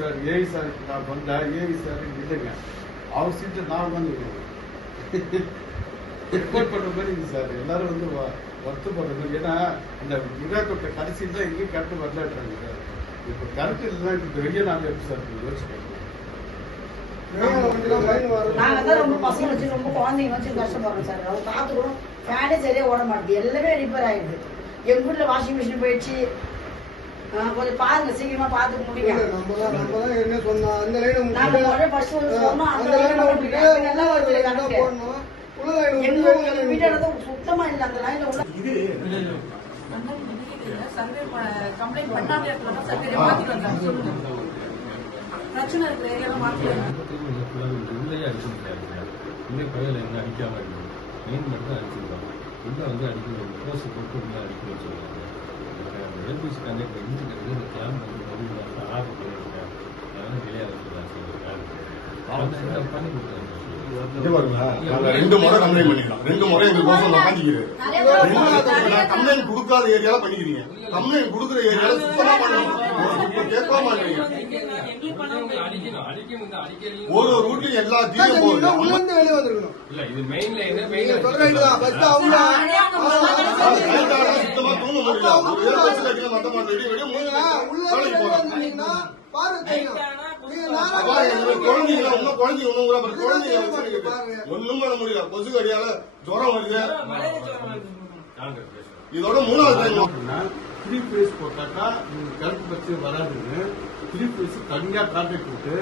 Sir AI sir நான் வந்தேன். AI sir இல்லைங்க, அவர் சீட்டை நான் வந்து ரிப்போர்ட் பண்ண மாதிரி இது சார். எல்லாரும் வந்து வருத்தப்படுறது. ஏன்னா அந்த விழாக்கோட்டை கடைசியில் தான் எங்கேயும் கரெக்டு வரலாற்றாங்க சார். இப்போ கரெக்ட் இல்லைன்னா இப்போ வெளியே நாங்கள் எப்படி சார் யோசிக்கிறோம். நாங்க தான் ரொம்ப பசங்க வச்சு ரொம்ப குழந்தைங்க வச்சு கஷ்டப்படுறோம் சார். அவங்க காத்து கூட ஃபேனே சரியா ஓட மாட்டேது, எல்லாமே ரிப்பேர் ஆயிடுது. எங்க வீட்டுல வாஷிங் மிஷின் போயிடுச்சு. கொஞ்சம் பாருங்க, சீக்கிரமா பாத்துக்க முடியும். சுத்தமா இல்ல அந்த லைன்ல உள்ள கம்ப்ளைண்ட் பண்ணாத இடத்துல சர்வே மாத்திட்டு வந்தாங்க. பிரச்சனை இருக்கிற ஏரியால மாத்திட்டு உள்ளே அடிக்க முடியாது. உள்ளே பகையில் என்ன அடிக்காம இருக்கு, மெயின் மட்டும் அடிச்சிருக்காங்க. உள்ள வந்து அடிக்கணும், போஸ்ட் போட்டு உள்ள அடிக்கணும்னு சொல்லுவாங்க. எலக்ட்ரிசி கண்டக்ட் இன்ஜினியர் இந்த கேம்ப் வந்து மொழியில் ஆர்டர் பண்ணியிருக்காங்க. அதெல்லாம் கிடையாது பண்ணி கொடுத்தாங்க. 2 முறை கம்ப்ளைண்ட் பண்ணிக்கலாம். 2 முறை எங்களுக்கு உட்காந்துக்கிறது. கம்ப்ளைண்ட் கொடுக்காத ஏரியால பண்ணிக்கிறீங்க, கம்ப்ளைண்ட் கொடுக்குற ஏரியால சுத்தமா பண்ணணும். கேட்க மாட்டீங்க. ஒரு ரூட்லயும் எல்லா தீயும் போகுது. வெளியே வந்துருக்கணும். இல்ல இது மெயின்ல என்ன மெயின் சுத்தமா தூங்க முடியல. மத்த மாதிரி ஒண்ணும் பண்ண முடியல. கொசு கடியால ஜுரம் வருது. இதோட 3வது த்ரீ பேஸ் போட்டாக்கா கருப்பு பச்சை வராதுன்னு 3 பேஸ் தனியா கான்ட்ராக்ட் போட்டு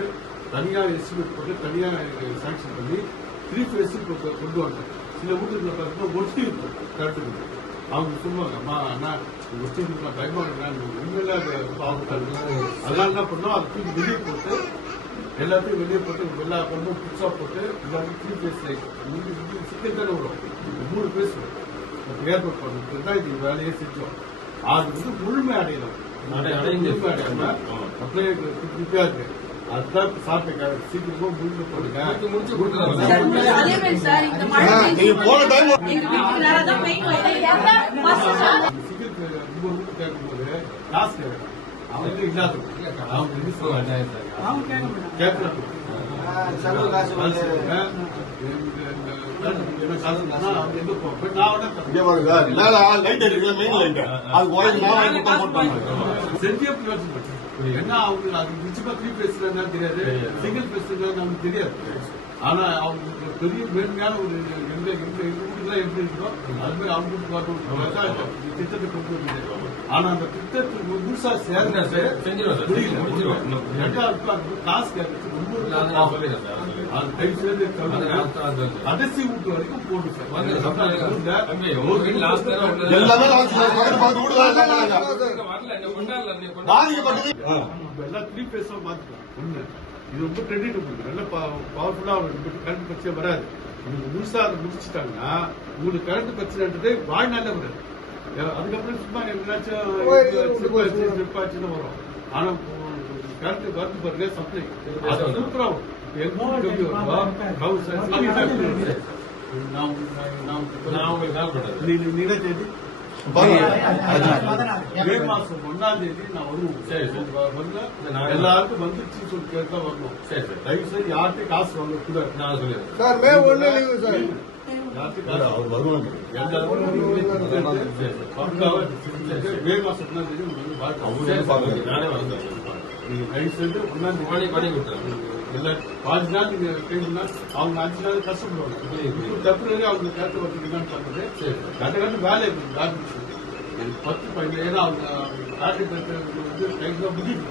தனியா எஸ்டிமேட் போட்டு தனியா சாங்ஷன் பண்ணி 3 பேஸ் கொண்டு வந்தோம். சில வீட்டுல பார்த்தீங்கன்னா ஒட்டி இருக்கும் கருத்துக்கு. அவங்க சொல்லுவாங்க, அம்மா அண்ணா ஒட்டி இருக்கா பயமா உண்மையில அதெல்லாம் என்ன பண்ணோம், அதை தூக்கி வெளியே போட்டு எல்லாத்தையும் வெளியே போட்டு எல்லா பண்பும் புதுசா போட்டு எல்லாத்தையும் 3 பேஸ் சிக்கல் தானே வரும். 3 பேஸ் ஏற்பாடு பண்ணுறது தான் இது வேலையே செஞ்சோம். அது வந்து முழுமை அடையலாம். முழுமை அடையாம அப்படியே திருப்தியா இருக்கு. அதுதான் சாப்பிட்டு சீக்கிரமா முடிஞ்சு போடுங்க. கேட்கும்போது காசு அவங்க இல்லாத அவங்க கேட்கலாம். என்ன அவங்க அது நிச்சயமா 3 பேஸ் தெரியாது, சிங்கிள் பேஸ் நமக்கு தெரியாது. ஆனா அவங்களுக்கு பெரிய மேன்மையான ஒரு எங்க வீட்டுக்குலாம் எப்படி இருக்கோ அது மாதிரி அவங்க திட்டத்தை கொண்டு வந்து. ஆனா அந்த திட்டத்துக்கு முழுசா சேர்ந்து காசு கேட்கறது அது கை சேர்ந்து கடைசி வீட்டு வரைக்கும் போட்டு எல்லாம் 3 பேஸா மாத்திக்கலாம். ஒண்ணு இது ரொம்ப ட்ரெண்டிங் நல்ல பவர்ஃபுல்லா கரண்ட் பிரச்சனை வராது. நீங்க முழுசா அதை முடிச்சுட்டாங்கன்னா உங்களுக்கு கரண்ட் பிரச்சனைன்றதே வாழ்நாளே வராது. அதுக்கப்புறம் சும்மா எங்கேயாச்சும் வரும். ஆனா கரண்ட் வருது பாருங்க சப்ளை சூப்பரா வரும். மே மாசம் 1ஆம் தேதி நான் வருவோம். எல்லாருக்கும் வந்துருச்சுன்னு சொல்லி கேட்டா வரணும். தயவு செய்து யார்கிட்டையும் காசு வாங்க கூட நான் சொல்லிடுறேன். மே மாசம் 1ஆம் தேதி நானே வந்து நீங்க தயவு செய்து 1ஆம் தேதி பண்ணி கொடுத்துறேன். இல்ல 5 நாள் நீங்க கேட்டீங்கன்னா அவங்க 5 நாள் கஷ்டப்படுவாங்க. டெம்பரரி அவங்க கேட்டு வந்தீங்கன்னு சொல்றது கட்ட வேலை இருக்கு. 10 15 ஏன்னா அவங்க வந்து டைம் தான் முடியும்.